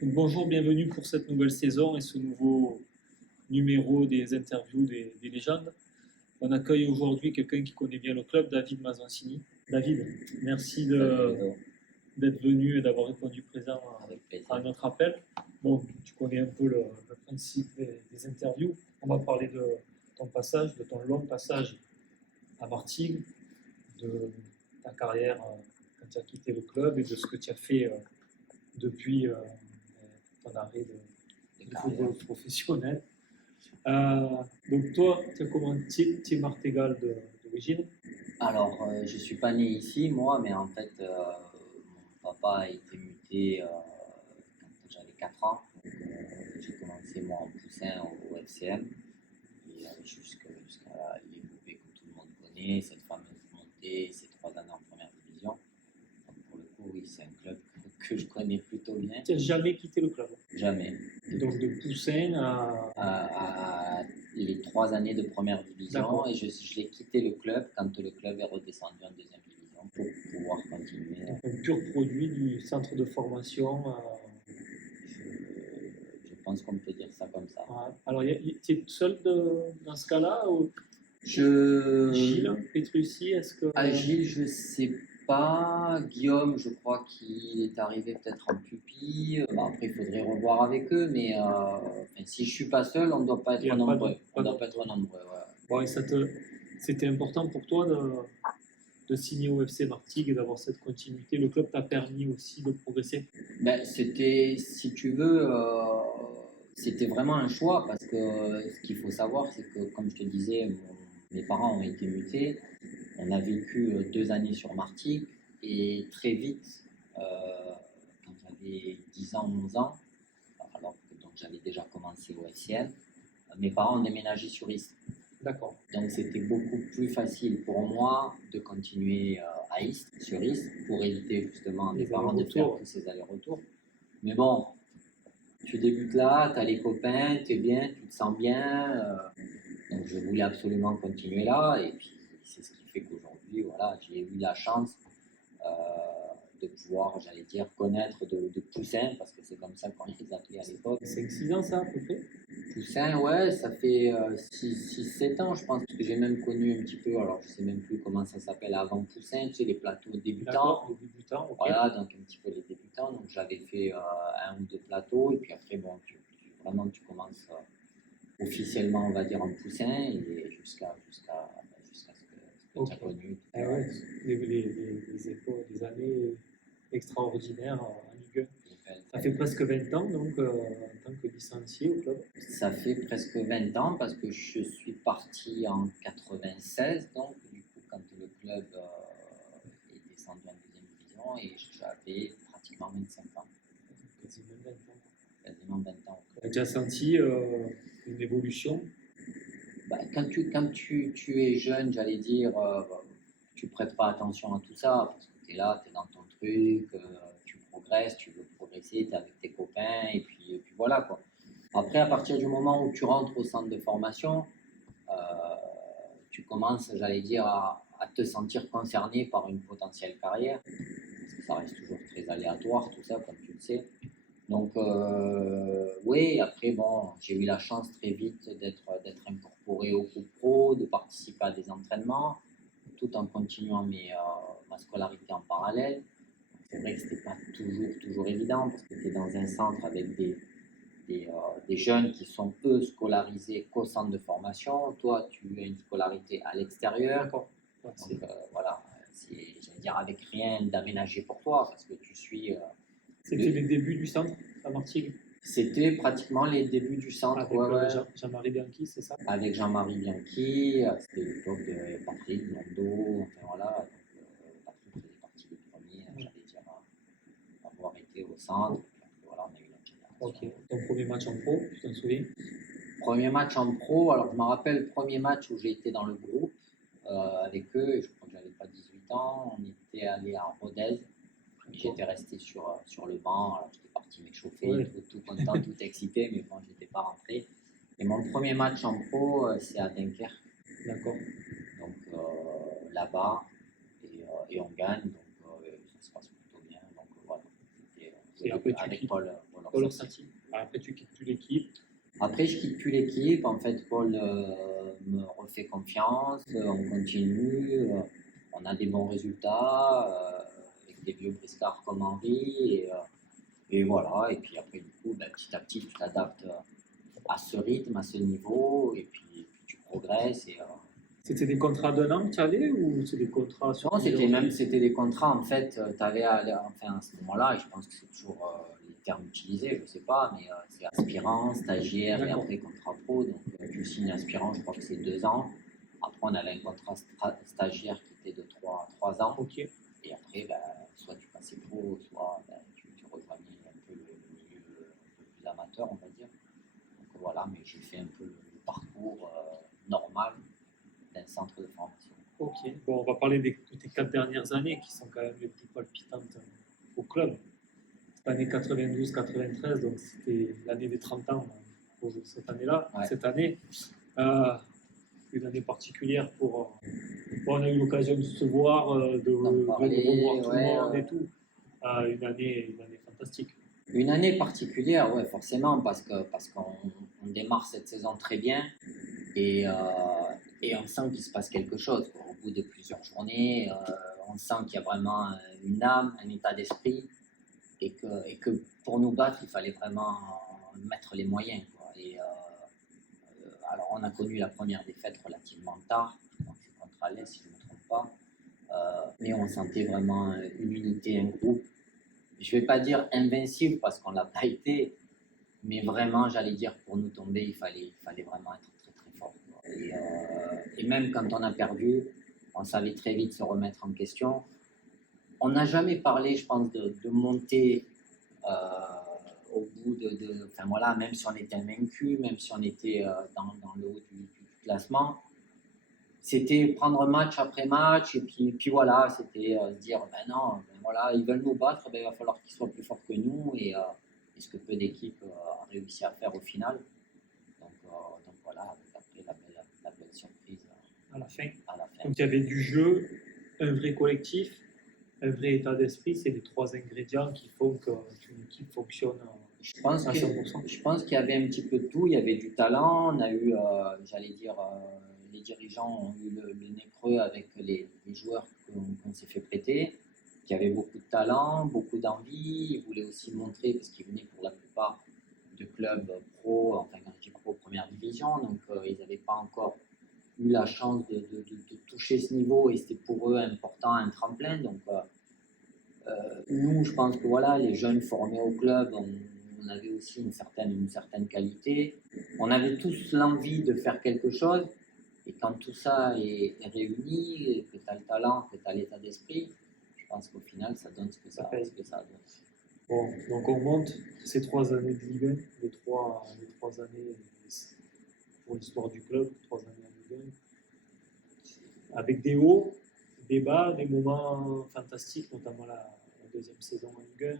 Donc, bonjour, bienvenue pour cette nouvelle saison et ce nouveau numéro des interviews des légendes. On accueille aujourd'hui quelqu'un qui connaît bien le club, David Mazancini. David, merci d'être venu et d'avoir répondu présent à notre appel. Bon, tu connais un peu le principe des interviews. On va parler de ton passage, de ton long passage à Martigues, de ta carrière quand tu as quitté le club et de ce que tu as fait depuis ton arrêt de football professionnel. Donc toi, tu es Martégal d'origine. Alors, je ne suis pas né ici, moi, mais en fait, mon papa a été muté quand j'avais 4 ans. Donc, j'ai commencé, moi, en poussin au FCM, et jusqu'à l'épopée que tout le monde connaît, cette fameuse montée, ces 3 années en première division. Donc, pour le coup, oui, c'est un club que je connais plutôt bien. Tu n'as jamais quitté le club? Jamais. Donc de poussin à les 3 années de première division, et je l'ai quitté le club quand le club est redescendu en deuxième division pour pouvoir continuer. Un pur produit du centre de formation. Je pense qu'on peut dire ça comme ça. Alors, tu es seul dans ce cas-là ou... Gilles Petrucci, est-ce que... Gilles, je sais pas. Guillaume, je crois qu'il est arrivé peut-être en pupille. Après, il faudrait revoir avec eux, mais si je suis pas seul, on ne doit pas être nombreux. On doit pas être nombreux. Ouais. Bon, et c'était important pour toi de signer au FC Martigues et d'avoir cette continuité. Le club t'a permis aussi de progresser. C'était, si tu veux, c'était vraiment un choix parce que ce qu'il faut savoir, c'est que, comme je te disais, mes parents ont été mutés. On a vécu 2 années sur Martigues et très vite, quand j'avais 10 ans, 11 ans, alors que donc, j'avais déjà commencé au FCN, mes parents ont déménagé sur Istres. D'accord. Donc c'était beaucoup plus facile pour moi de continuer à Istres, sur Istres, pour éviter justement à mes parents de faire tous ces allers-retours. Mais bon, tu débutes là, tu as les copains, tu es bien, tu te sens bien. Donc je voulais absolument continuer là. Et puis c'est ce qui fait qu'aujourd'hui, voilà, j'ai eu la chance de pouvoir, j'allais dire, connaître de Poussin, parce que c'est comme ça qu'on les appelait à l'époque. 5-6 ans ça à peu près? Poussin, ouais, ça fait 6-7 ans, je pense, que j'ai même connu un petit peu, alors je sais même plus comment ça s'appelle avant Poussin, tu sais, les plateaux débutants. Les débutants, ok. Voilà, donc un petit peu les débutants. Donc j'avais fait 1 ou 2 plateaux, et puis après, bon, vraiment, tu commences officiellement, on va dire, en Poussin, et jusqu'à ce que tu as connu. Ouais, des années extraordinaires en Ligue 1. Ça fait presque 20 ans donc en tant que licencié au club. Ça fait presque 20 ans parce que je suis parti en 96, donc du coup quand le club est descendu en deuxième division, et j'avais pratiquement 25 ans. Quasiment 20 ans. Quasiment 20 ans. Tu as senti une évolution? Quand tu es jeune, j'allais dire, tu ne prêtes pas attention à tout ça, parce que tu es là, tu es dans ton truc, tu progresses, tu veux progresser, tu es avec tes copains, et puis voilà quoi. Après, à partir du moment où tu rentres au centre de formation, tu commences, j'allais dire, à te sentir concerné par une potentielle carrière, parce que ça reste toujours très aléatoire tout ça, comme tu le sais. Donc, oui, après, bon, j'ai eu la chance très vite d'être incorporé au groupe pro, de participer à des entraînements, tout en continuant ma scolarité en parallèle. C'est vrai que ce n'était pas toujours évident, parce que tu es dans un centre avec des jeunes qui sont, eux, scolarisés qu'au centre de formation. Toi, tu as une scolarité à l'extérieur. D'accord. Donc, voilà, j'allais dire, avec rien d'aménagé pour toi, parce que tu suis... C'était les débuts du centre à Martigues? C'était pratiquement les débuts du centre. Avec Jean-Marie Bianchi, c'est ça? Avec Jean-Marie Bianchi, c'était l'époque de Patrick Londo, enfin voilà. Patrick faisait partie des premiers, j'allais dire, à avoir été au centre. Voilà, on a eu notre génération. Ok. Ton premier match en pro, tu t'en souviens? Premier match en pro, alors je me rappelle le premier match où j'ai été dans le groupe avec eux, et je crois que j'avais pas 18 ans, on était allé à Rodez. J'étais resté sur le banc, alors j'étais parti m'échauffer, tout content, tout excité, mais bon, j'étais pas rentré. Et mon premier match en pro, c'est à Dunkerque. D'accord. Donc là-bas, et on gagne, donc ça se passe plutôt bien. Donc voilà, Et après, avec Paul Pas leur senti. Après, tu quittes plus l'équipe. Après, je quitte plus l'équipe. En fait, Paul me refait confiance. On continue. On a des bons résultats avec des vieux briscards comme Henri. Et voilà. Et puis après, du coup, petit à petit, tu t'adaptes à ce rythme, à ce niveau. Et puis tu progresses. C'était des contrats d'un an que tu avais ou c'est des contrats sur Non, plusieurs années? c'était des contrats, en fait, tu avais enfin, à ce moment-là, et je pense que c'est toujours les termes utilisés, je ne sais pas, mais c'est aspirant, stagiaire et D'accord. après contrat pro. Donc tu signes aspirant, je crois que c'est 2 ans. Après, on avait un contrat stagiaire qui était de 3 ans. Ok. Et après, soit tu passais pro, soit tu rejoignais un peu le milieu un peu plus amateur, on va dire. Donc voilà, mais j'ai fait un peu le parcours normal d'un centre de formation. Ok. Bon, on va parler de tes 4 dernières années qui sont quand même les plus palpitantes au club. Cette année 92-93, donc c'était l'année des 30 ans pour cette année-là. Ouais. Cette année, une année particulière pour. Bon, on a eu l'occasion de se voir, de revoir tout le monde et tout. Une année fantastique. Une année particulière, ouais, forcément, parce qu'on démarre cette saison très bien et on sent qu'il se passe quelque chose, quoi. Au bout de plusieurs journées, on sent qu'il y a vraiment une âme, un état d'esprit et que pour nous battre, il fallait vraiment mettre les moyens, quoi. Alors, on a connu la première défaite relativement tard, je crois que c'est contre Alès, si je ne me trompe pas, mais on sentait vraiment une unité, un groupe. Je ne vais pas dire invincible parce qu'on ne l'a pas été, mais vraiment, j'allais dire, pour nous tomber, il fallait vraiment être très très fort. Et même quand on a perdu, on savait très vite se remettre en question. On n'a jamais parlé, je pense, de monter au bout enfin voilà, même si on était invaincu, même si on était dans le haut du classement. C'était prendre match après match, et puis voilà, c'était se dire, non, voilà, ils veulent nous battre, il va falloir qu'ils soient plus forts que nous, et ce que peu d'équipes ont réussi à faire au final. Donc voilà, après la belle surprise À la fin. à la fin. Donc il y avait du jeu, un vrai collectif, un vrai état d'esprit. C'est les 3 ingrédients qui font qu'une équipe fonctionne Je pense à 100%. Je pense qu'il y avait un petit peu de tout. Il y avait du talent. On a eu, j'allais dire, les dirigeants ont eu le nez creux avec les joueurs qu'on s'est fait prêter, qui avaient beaucoup de talent, beaucoup d'envie. Ils voulaient aussi montrer, parce qu'ils venaient pour la plupart de clubs pro, enfin quand je dis pro, première division, donc ils n'avaient pas encore eu la chance de toucher ce niveau et c'était pour eux important, un tremplin. Donc nous, je pense que voilà, les jeunes formés au club, on avait aussi une certaine qualité. On avait tous l'envie de faire quelque chose. Et quand tout ça est réuni, et que tu as le talent, que tu as l'état d'esprit, je pense qu'au final, ça donne ce que ça donne. Bon, donc on monte ces 3 années de Ligue 1, les trois années pour l'histoire du club, 3 années en Ligue 1, avec des hauts, des bas, des moments fantastiques, notamment la deuxième saison en Ligue 1, et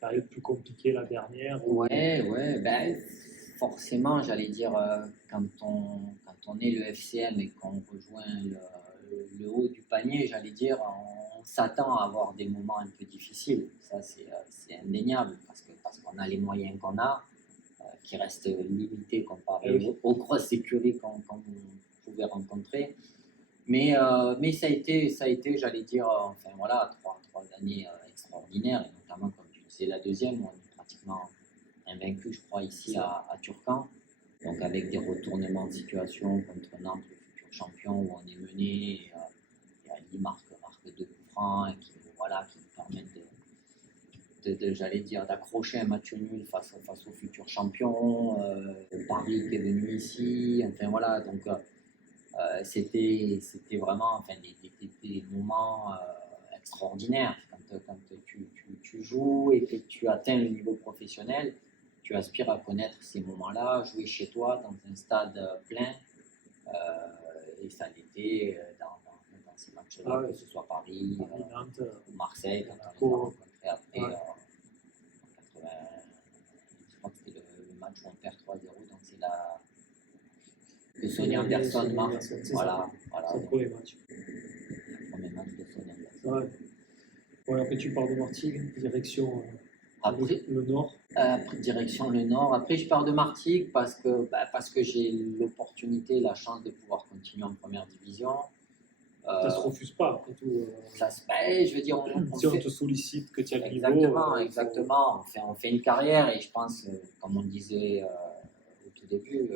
période plus compliquée la dernière. Ouais, forcément, j'allais dire, quand on est le FCM et qu'on rejoint le haut du panier, j'allais dire, on s'attend à avoir des moments un peu difficiles. Ça, c'est indéniable parce qu'on a les moyens qu'on a, qui restent limités comparé aux grosses écuries qu'on pouvait rencontrer. Mais ça a été, j'allais dire, enfin voilà, trois années extraordinaires, et notamment, comme tu disais, la deuxième, où on est pratiquement invaincu, je crois, ici à Turcan. Donc avec des retournements de situation contre Nantes, le futur champion, où on est mené, et Ali marque 2 coups francs, et qui nous permettent j'allais dire, d'accrocher un match nul face au futur champion. Paris qui est venu ici, enfin voilà, donc c'était vraiment, enfin, des moments extraordinaires. Quand tu joues et que tu atteins le niveau professionnel, tu aspires à connaître ces moments-là, jouer chez toi dans un stade plein, et ça l'était dans ces matchs-là, que ce soit Paris, Nantes, ou Marseille, quand on les a rencontrés après, je crois que c'était le match où on perd 3-0, donc c'est la de Sonny Anderson marque. Voilà. C'est le premier match. Le premier match de Sonny Anderson. Ouais. Après tu pars de Martigues, direction Après, Le Nord. direction le nord. Après, je pars de Martigues parce que j'ai l'opportunité, la chance de pouvoir continuer en première division. Ça se refuse pas, après tout. Ça se fait, je veux dire, on Si on fait. te sollicite, que tu as le niveau. Exactement, exactement. On fait une carrière et je pense, comme on disait au tout début,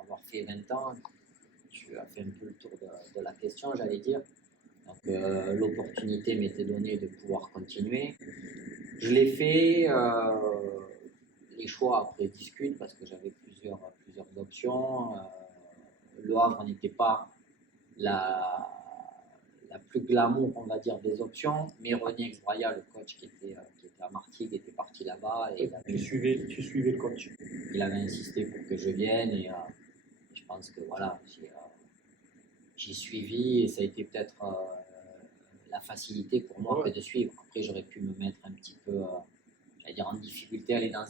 avoir fait 20 ans, tu as fait un peu le tour de la question, j'allais dire. Donc, l'opportunité m'était donnée de pouvoir continuer. Je l'ai fait. Les choix après discutent parce que j'avais plusieurs options. Le Havre n'était pas la, la plus glamour, on va dire, des options, mais René Exbraya, le coach qui était à Martigues, était parti là-bas et Tu suivais le coach. il avait insisté pour que je vienne et je pense que voilà, j'ai suivi et ça a été peut-être la facilité pour moi que de suivre. Après, j'aurais pu me mettre un petit peu, j'allais dire, en difficulté, aller dans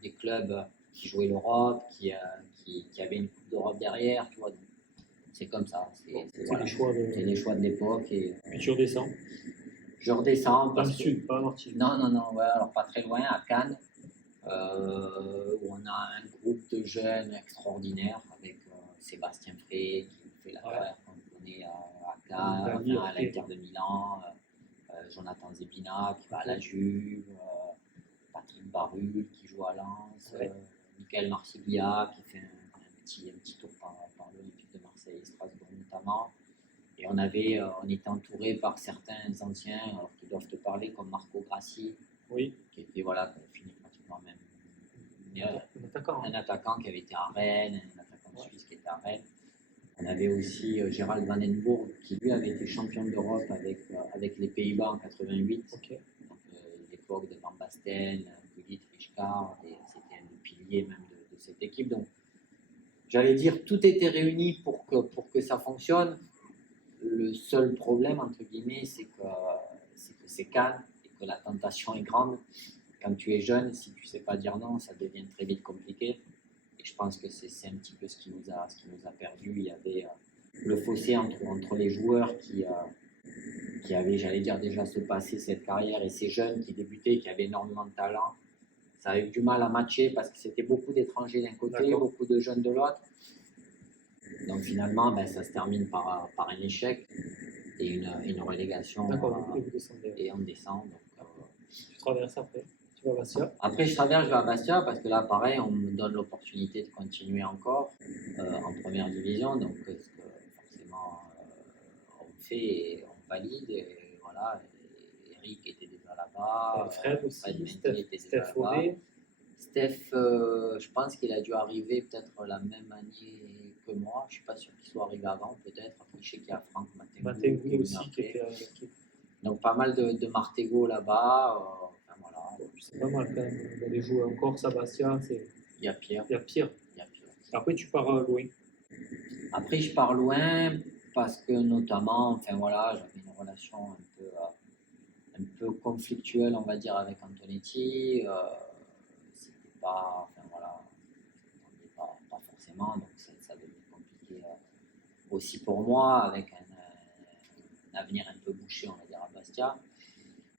des clubs qui jouaient l'Europe, qui avaient une Coupe d'Europe derrière, tu vois. Donc, c'est comme ça. C'est les choix de l'époque. Et puis tu redescends. je redescends. Dans le sud, pas à Martigues. Non, ouais, alors pas très loin, à Cannes, où on a un groupe de jeunes extraordinaires avec Sébastien Frey qui fait la carrière qu'on connaît à Cannes, à l'Inter de Milan, Jonathan Zebina qui va à la Juve, Patrick Barul qui joue à Lens, Michael Marsiglia qui fait un petit tour par l'Olympique de Marseille et Strasbourg notamment. Et on était entouré par certains anciens alors, qui doivent te parler, comme Marco Grassi, qui était, voilà, qui a fini pratiquement même un attaquant qui avait été à Rennes, un attaquant suisse qui était à Rennes. On avait aussi Gérald Vandenbourg qui lui avait été champion d'Europe avec les Pays-Bas en 88. Donc, l'époque de Van Basten, Gullit, Rijkaard, et c'était un des piliers même de cette équipe. Donc, j'allais dire, tout était réuni pour que ça fonctionne. Le seul problème, entre guillemets, c'est que c'est Cannes et que la tentation est grande. Quand tu es jeune, si tu ne sais pas dire non, ça devient très vite compliqué. Et je pense que c'est un petit peu ce qui nous a perdu. Il y avait le fossé entre les joueurs qui avaient, j'allais dire, déjà se passer cette carrière et ces jeunes qui débutaient, qui avaient énormément de talent. Ça a eu du mal à matcher parce que c'était beaucoup d'étrangers d'un côté, beaucoup de jeunes de l'autre. Donc finalement, ça se termine par un échec et une relégation. Et on descend. Donc, tu traverses après, tu vas à Bastia. Après, je vais à Bastia parce que là, pareil, on me donne l'opportunité de continuer encore en première division. Donc, ce que forcément on fait et on valide. Et voilà, Eric était déjà là-bas. Fred aussi, Fred était déjà là-bas. Steph, je pense qu'il a dû arriver peut-être la même année que moi. Je ne suis pas sûr qu'il soit arrivé avant, peut-être. Après, je sais qu'il y a Franck Matteo aussi qui était à l'équipe. Donc, pas mal de Martego là-bas. Enfin, voilà. C'est pas mal quand même d'aller jouer encore ça, Bastia. Il y a pire. Après, tu pars loin. Après, je pars loin parce que notamment, enfin voilà, j'avais une relation un peu conflictuelle, on va dire, avec Antonetti. C'était pas, enfin voilà, pas forcément, donc ça devenait compliqué aussi pour moi, avec un avenir un peu bouché, on va dire, à Bastia.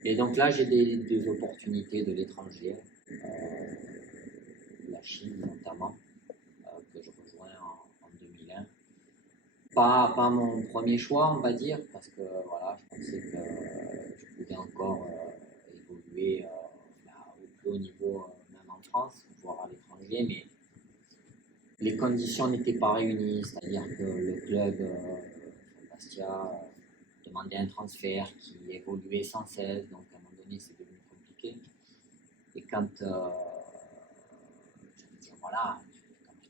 Et donc là, j'ai des opportunités de l'étranger, la Chine notamment, que je rejoins en 2001. Pas mon premier choix, on va dire, parce que voilà, je pensais que je pouvais encore évoluer au plus haut niveau, même en France, voire à l'étranger, mais les conditions n'étaient pas réunies, c'est-à-dire que le club Bastia demandait un transfert qui évoluait sans cesse, donc à un moment donné, c'est devenu compliqué. Et quand je me dis, voilà,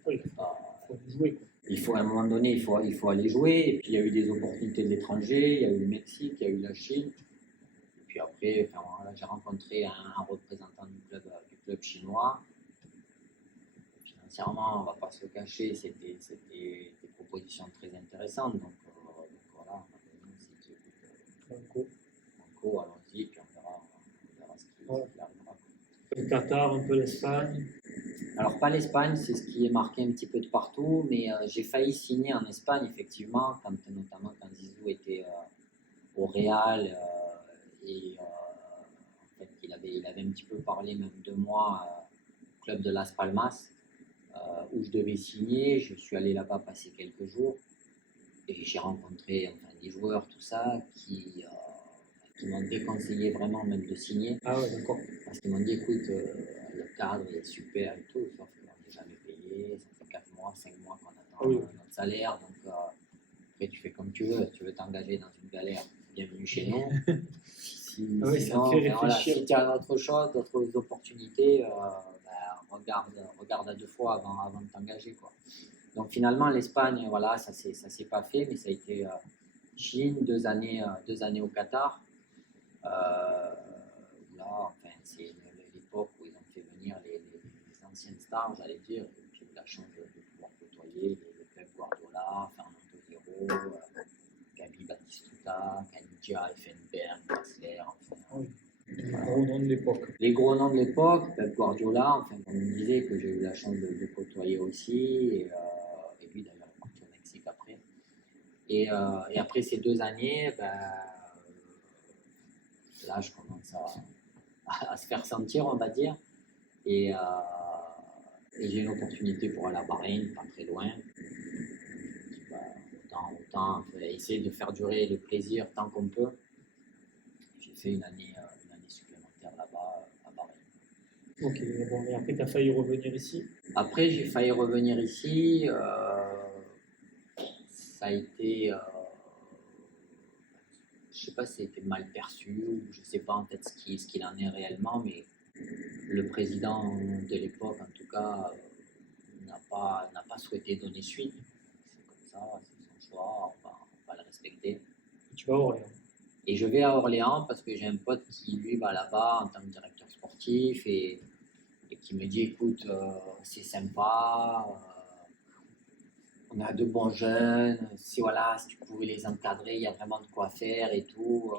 il faut jouer. Il faut à un moment donné, il faut aller jouer. Et puis il y a eu des opportunités de l'étranger, il y a eu le Mexique, il y a eu la Chine. Et puis après, enfin, voilà, j'ai rencontré un représentant du club chinois. Financièrement, on ne va pas se le cacher, c'était des propositions très intéressantes. Donc voilà, Banco, allons-y, puis on verra ce qui arrivera. Le Qatar, un peu l'Espagne. Alors, pas l'Espagne, c'est ce qui est marqué un petit peu de partout, mais j'ai failli signer en Espagne, effectivement, notamment quand Zizou était au Real. Et en fait. Il avait un petit peu parlé même de moi au club de Las Palmas, où je devais signer. Je suis allé là-bas passer quelques jours et j'ai rencontré des joueurs, tout ça, qui m'ont déconseillé vraiment même de signer. Ah ouais, d'accord. Parce qu'ils m'ont dit, écoute, le cadre est super et tout, sauf qu'on n'est jamais payé, ça fait 4 mois, 5 mois qu'on attend Oui. notre salaire, donc après tu fais comme tu veux t'engager dans une galère, bienvenue chez nous. Oui, ça Sinon, fait voilà, réfléchir. si tu as autre chose, d'autres opportunités, regarde à deux fois avant de t'engager, quoi. Donc finalement, l'Espagne, voilà, ça s'est pas fait, mais ça a été Chine, 2 années au Qatar. Là, enfin, c'est l'époque où ils ont fait venir les anciennes stars, j'allais dire. J'ai eu la chance de pouvoir côtoyer les Pep Guardiola, Fernando Hierro, Gabi Batistuta, Caniggia, Effenberg, Basler, enfin. Oui. Les gros noms de l'époque. Les gros noms de l'époque, Pep Guardiola, enfin, on me disait que j'ai eu la chance de côtoyer aussi, et lui d'ailleurs est parti au Mexique après. Et après ces 2 années, là je commence à se faire sentir, on va dire. Et j'ai une opportunité pour aller à Bahreïn, pas très loin. Autant essayer de faire durer le plaisir tant qu'on peut. J'ai fait une année supplémentaire là-bas, à Bahreïn. Ok, bon, et après, tu as failli revenir ici. Après, j'ai failli revenir ici. Ça a été. Je sais pas si ça a été mal perçu, ou je sais pas en fait ce qu'il en est réellement, mais le président de l'époque, en tout cas, n'a pas souhaité donner suite. C'est comme ça, c'est son choix, on va le respecter. Tu vas à Orléans. Et je vais à Orléans parce que j'ai un pote qui, lui, va là-bas en tant que directeur sportif et qui me dit, écoute, c'est sympa, on a de bons jeunes, si tu pouvais les encadrer, il y a vraiment de quoi faire et tout.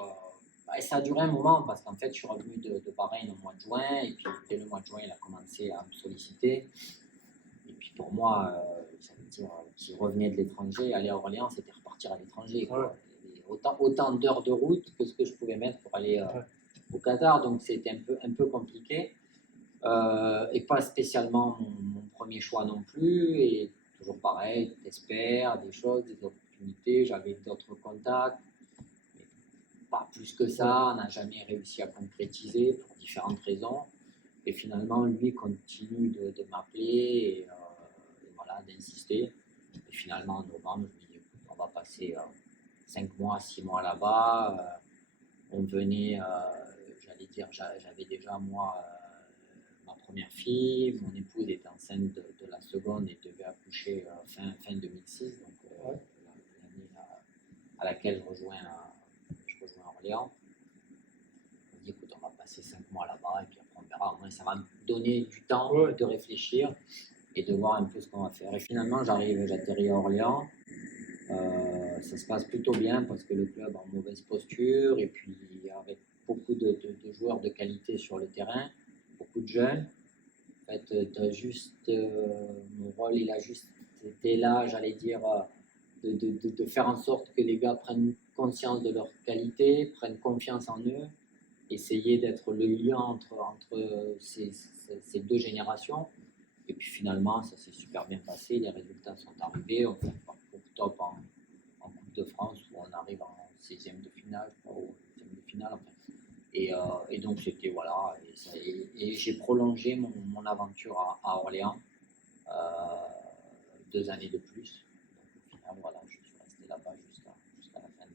Et ça a duré un moment parce qu'en fait, je suis revenu de Bahreïn au mois de juin et puis dès le mois de juin, il a commencé à me solliciter. Et puis pour moi, ça veut dire qu'il revenait de l'étranger, aller à Orléans, c'était repartir à l'étranger. Ouais. Autant d'heures de route que ce que je pouvais mettre pour aller au Qatar, donc c'était un peu compliqué. Et pas spécialement mon premier choix non plus. Et toujours pareil, t'espères des choses, des opportunités. J'avais d'autres contacts, mais pas plus que ça. On n'a jamais réussi à concrétiser pour différentes raisons. Et finalement, lui continue de m'appeler et voilà, d'insister. Et finalement, en novembre, je me dis, écoute, on va passer 5 mois, 6 mois là-bas. On venait, j'allais dire, j'avais déjà moi ma première fille, mon épouse était enceinte de la seconde et devait accoucher fin 2006, donc l'année à laquelle je rejoins Orléans. On dit, écoute, on va passer 5 mois là-bas et puis après on verra. Au moins, ça va me donner du temps de réfléchir et de voir un peu ce qu'on va faire. Et finalement, j'atterris à Orléans. Ça se passe plutôt bien parce que le club a en mauvaise posture et puis avec beaucoup de joueurs de qualité sur le terrain, beaucoup de jeunes. En fait, mon rôle, il a juste été là, j'allais dire, de faire en sorte que les gars prennent conscience de leur qualité, prennent confiance en eux, essayer d'être le lien entre ces deux générations. Et puis finalement, ça s'est super bien passé, les résultats sont arrivés, on fait un parcours top en Coupe de France où on arrive en 16e de finale, je crois, ou 8e de finale. Enfin. Et donc c'était voilà, et j'ai prolongé mon aventure à Orléans 2 années de plus. Donc au final, voilà, je suis resté là-bas jusqu'à la fin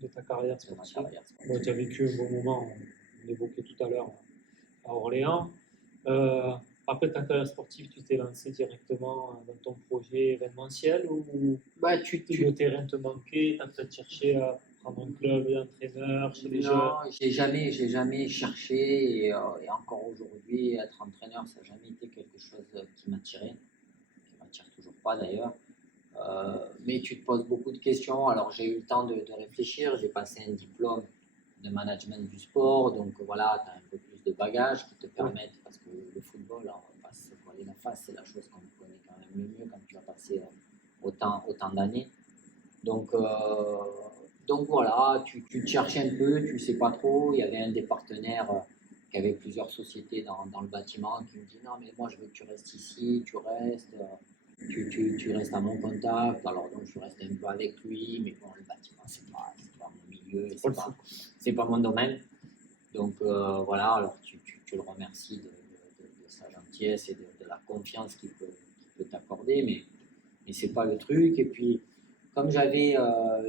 De ta carrière de ma sportive. carrière sportive. Bon, tu as vécu un bon moment, on l'évoquait tout à l'heure, à Orléans. Après ta carrière sportive, tu t'es lancé directement dans ton projet événementiel ou le terrain te manquait, tu as peut-être cherché à prendre un club d'entraîneur chez les jeunes? Non, j'ai jamais cherché et encore aujourd'hui, être entraîneur, ça n'a jamais été quelque chose qui m'attirait, qui m'attire toujours pas d'ailleurs. Mais tu te poses beaucoup de questions. Alors j'ai eu le temps de réfléchir, j'ai passé un diplôme de management du sport, donc voilà, tu as un peu plus de bagages qui te permettent, parce que le football, on va pas se voiler la face, c'est la chose qu'on connaît quand même le mieux quand tu as passé autant d'années. Donc voilà, tu te cherches un peu, tu sais pas trop. Il y avait un des partenaires qu'il y avait plusieurs sociétés dans le bâtiment qui me disaient non mais moi je veux que tu restes ici, tu restes, tu restes à mon contact. Alors donc je reste un peu avec lui, mais bon le bâtiment c'est pas mon milieu, et c'est pas mon domaine. Donc voilà, alors tu le remercies de sa gentillesse et de la confiance qu'il peut t'accorder, mais c'est pas le truc. Et puis comme j'avais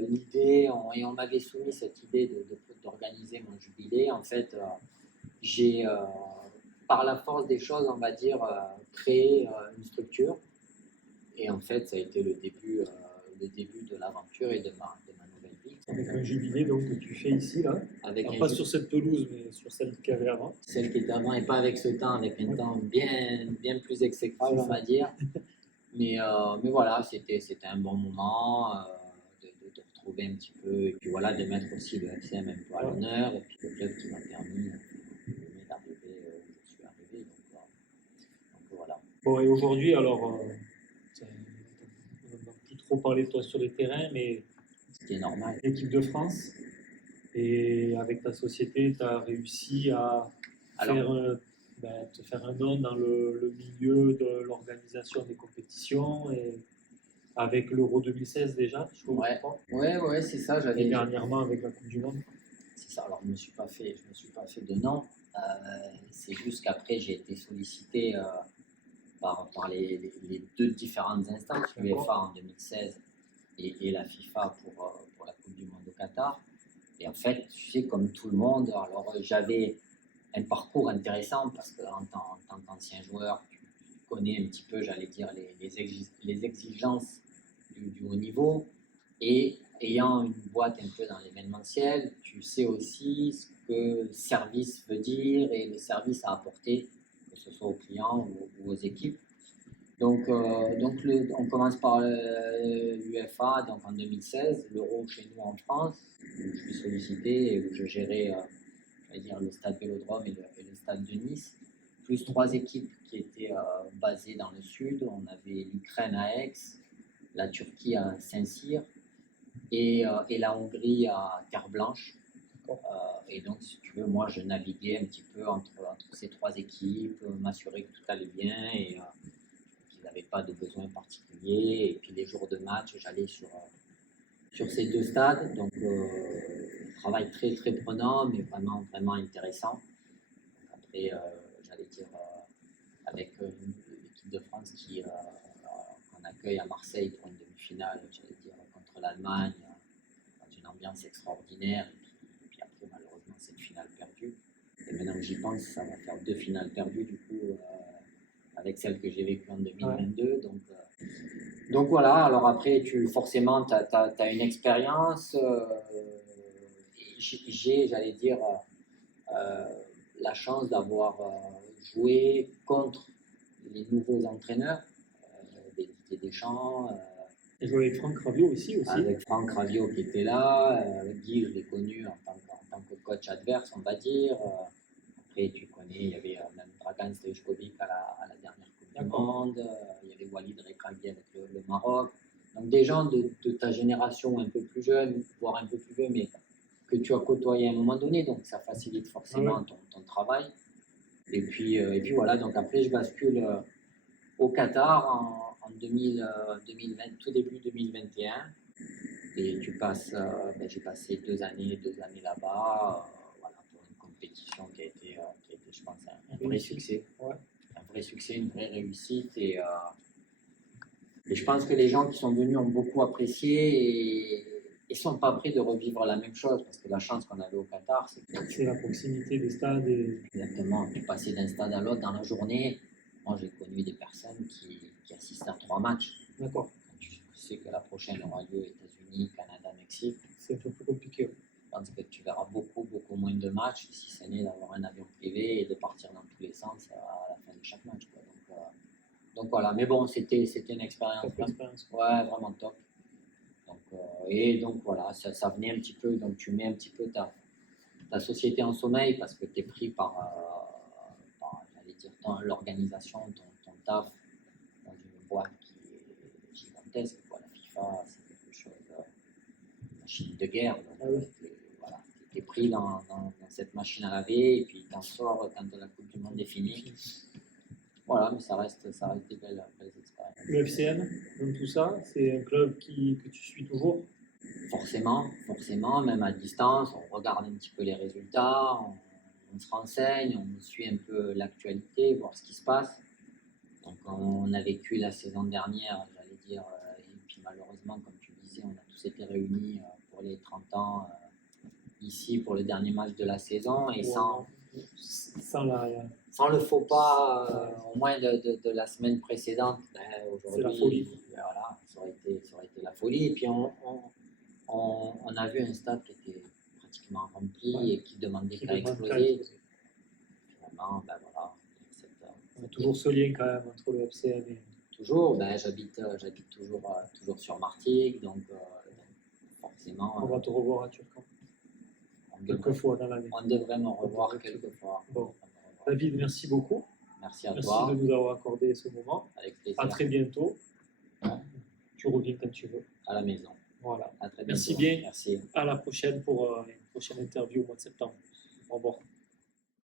l'idée, et on m'avait soumis cette idée d'organiser mon jubilé, en fait, j'ai, par la force des choses, on va dire, créé une structure. Et en fait, ça a été le début de l'aventure et de ma nouvelle vie. Avec un jubilé donc, que tu fais ici, là. Avec Alors, pas sur cette pelouse, mais sur celle qu'il y avait avant. Celle qui était avant, et pas avec ce temps, avec un temps bien plus exécrable, on va dire. Mais voilà, c'était un bon moment de retrouver un petit peu, et puis voilà, de mettre aussi le FCM un peu à l'honneur, et puis le club qui m'a permis d'arriver où je suis arrivé. Donc voilà. Bon, et aujourd'hui, alors, on n'a plus trop parlé de toi sur les terrains, mais c'était normal. L'équipe de France, et avec ta société, tu as réussi à te faire un nom dans le milieu de l'organisation des compétitions, et avec l'Euro 2016 déjà, je crois. Ouais, c'est ça. Et dernièrement avec la Coupe du Monde. C'est ça. Alors je me suis pas fait de nom. C'est juste qu'après j'ai été sollicité par les deux différentes instances, l'UEFA en 2016 et la FIFA pour la Coupe du Monde au Qatar. Et en fait, tu sais, comme tout le monde, alors j'avais un parcours intéressant parce qu'en tant qu'ancien joueur, tu connais un petit peu, j'allais dire, les exigences du haut niveau. Et ayant une boîte un peu dans l'événementiel, tu sais aussi ce que le service veut dire et le service à apporter, que ce soit aux clients ou aux équipes. Donc on commence par l'UEFA, donc en 2016, l'Euro chez nous en France, où je suis sollicité et où je gérais le stade Vélodrome et le stade de Nice, plus 3 équipes qui étaient basées dans le sud. On avait l'Ukraine à Aix, la Turquie à Saint-Cyr et la Hongrie à Terre-Blanche. Et donc, si tu veux, moi, je naviguais un petit peu entre ces 3 équipes, m'assurer que tout allait bien et qu'ils n'avaient pas de besoins particuliers. Et puis, les jours de match, j'allais sur ces 2 stades. Donc, travail très, très prenant, mais vraiment, vraiment intéressant. Après, j'allais dire, avec l'équipe de France qu'on accueille à Marseille pour une demi-finale, j'allais dire, contre l'Allemagne, dans une ambiance extraordinaire. Et puis après, malheureusement, cette finale perdue. Et maintenant que j'y pense, ça va faire 2 finales perdues, du coup, avec celle que j'ai vécue en 2022. Ouais. Donc voilà, alors après, forcément, tu as une expérience. J'ai, j'allais dire, la chance d'avoir joué contre les nouveaux entraîneurs, Didier Deschamps. Et joué avec Franck Raviot aussi. Avec Franck Raviot qui était là. Guy, je l'ai connu en tant que coach adverse, on va dire. Après, tu connais, il y avait même Dragan Stojkovic à la dernière Coupe du Monde. Il y avait Walid Regragui avec le Maroc. Donc des gens de ta génération un peu plus jeune, voire un peu plus vieux, mais que tu as côtoyé à un moment donné, donc ça facilite forcément ton travail. Et puis voilà, donc après je bascule au Qatar en 2020, tout début 2021. Et tu passes, j'ai passé 2 années là-bas, voilà, pour une compétition qui a été je pense, un vrai succès. Ouais. Un vrai succès, une vraie réussite. Et je pense que les gens qui sont venus ont beaucoup apprécié et sont pas prêts de revivre la même chose, parce que la chance qu'on avait au Qatar, c'est la proximité des stades. Exactement, tu passais d'un stade à l'autre dans la journée. Moi, j'ai connu des personnes qui assistent à 3 matchs. D'accord. Quand tu sais que la prochaine aura lieu aux États-Unis, Canada, Mexique, c'est un peu plus compliqué. Je pense que tu verras beaucoup moins de matchs, si ce n'est d'avoir un avion privé et de partir dans tous les sens à la fin de chaque match, quoi. Donc voilà, mais bon, c'était une expérience. Ouais, vraiment top. Donc voilà, ça venait un petit peu, donc tu mets un petit peu ta société en sommeil parce que tu es pris par j'allais dire, l'organisation, ton taf dans une boîte qui est gigantesque, quoi. La FIFA, c'est quelque chose, une machine de guerre. Donc, voilà, es pris dans cette machine à laver et puis t'en sors quand la Coupe du Monde est finie. Voilà, mais ça reste des belles expériences. Le FCN, dans tout ça, c'est un club que tu suis toujours. Forcément, même à distance, on regarde un petit peu les résultats, on se renseigne, on suit un peu l'actualité, voir ce qui se passe. Donc on a vécu la saison dernière, j'allais dire, et puis malheureusement, comme tu disais, on a tous été réunis pour les 30 ans ici pour le dernier match de la saison et Sans sans le faux pas au moins de la semaine précédente, c'est la aujourd'hui, folie. voilà, ça aurait été la folie. Et puis on a vu un stade qui était pratiquement rempli et qui demandait qu'à exploser. Vraiment, ben voilà, On a toujours ce lien quand même entre le FCN et... Toujours, ben, j'habite toujours sur Martigues, donc forcément, On va te revoir à Turcan quelques fois dans l'année. on devrait me revoir quelques fois. Bon. David, merci beaucoup. Merci à Merci toi. de nous avoir accordé ce moment. Avec plaisir. À très bientôt. Tu reviens quand tu veux. À la maison. Voilà. À très bientôt. Merci bien. Merci. À la prochaine pour une prochaine interview au mois de septembre. Au revoir.